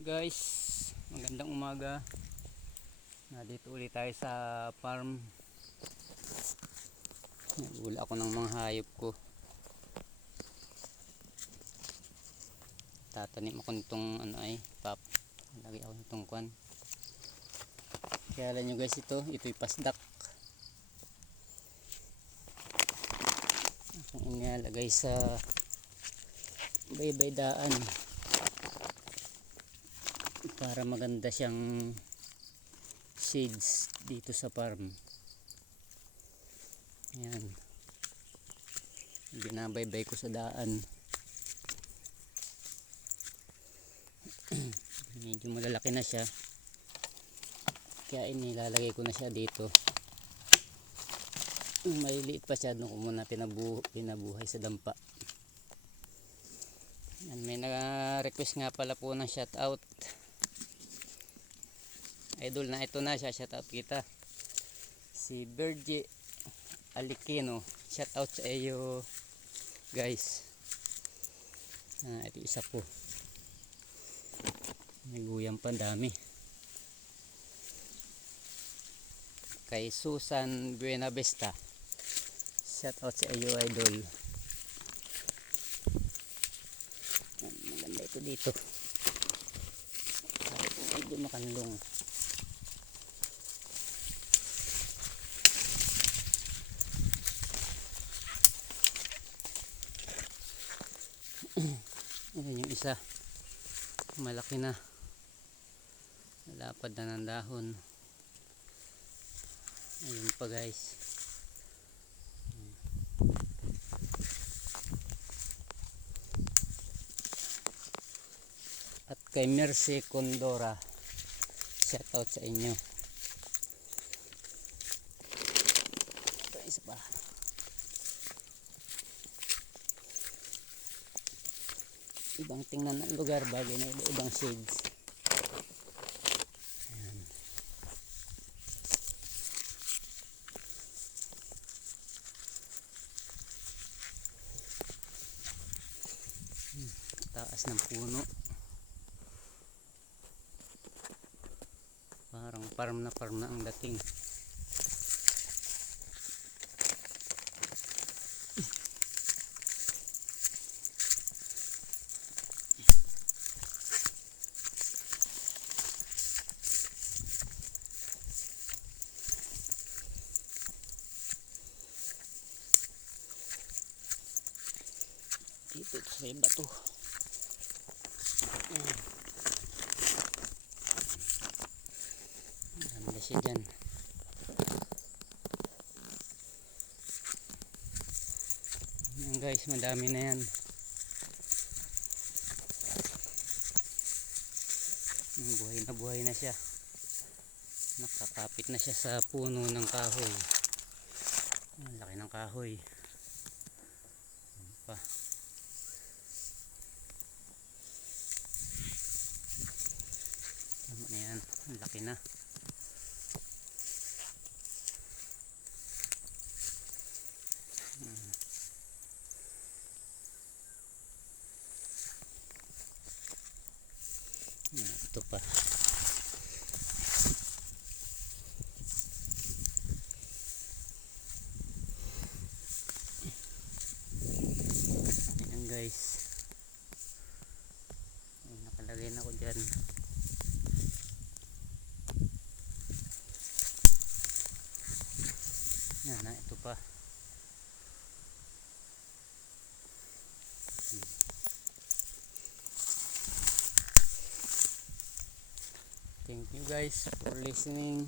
Guys, magandang umaga. Nandito ulit tayo sa farm. Nagula ako ng mga hayop ko. Tatanim ako nitong pop. Lagi ako nitong kwan. Kaya alam nyo guys, ito'y pasdak. Akong inalagay sa baybay daan para maganda siyang shades dito sa farm. Ayan, binabaybay ko sa daan. Medyo malalaki na siya, kaya inilalagay ko na siya dito. Maliliit pa siya nung muna pinabuhay sa dampa. Yan, may na-request nga pala po ng shoutout. Idol na ito na siya, shoutout kita. Si Bergie Alikino, shoutout sa iyo guys. Ito isa po. May guyang pandami. Kay Susan Buenavista, shoutout sa iyo idol. Maganda ito dito. Medyo makanlong. Ayan yung isa, malaki na, lapad na ng dahon. Ayun pa guys. At kay Mercy Condora, shoutout sa inyo. Ito isa pa. Ibang tingnan ng lugar, bagay na ibang shades. Ayan. Taas ng puno, parang farm na ang dating. Dito sa may bato. Ganda siya dyan. Yan guys, madami na yan. Buhay na siya. Nakakapit na siya sa puno ng kahoy. Ang laki ng kahoy. Yan pa. Ayan, ang laki na. Ito pa. Ayan guys, nakalagay na ako dyan. Yan na, ito pa. Thank you guys for listening.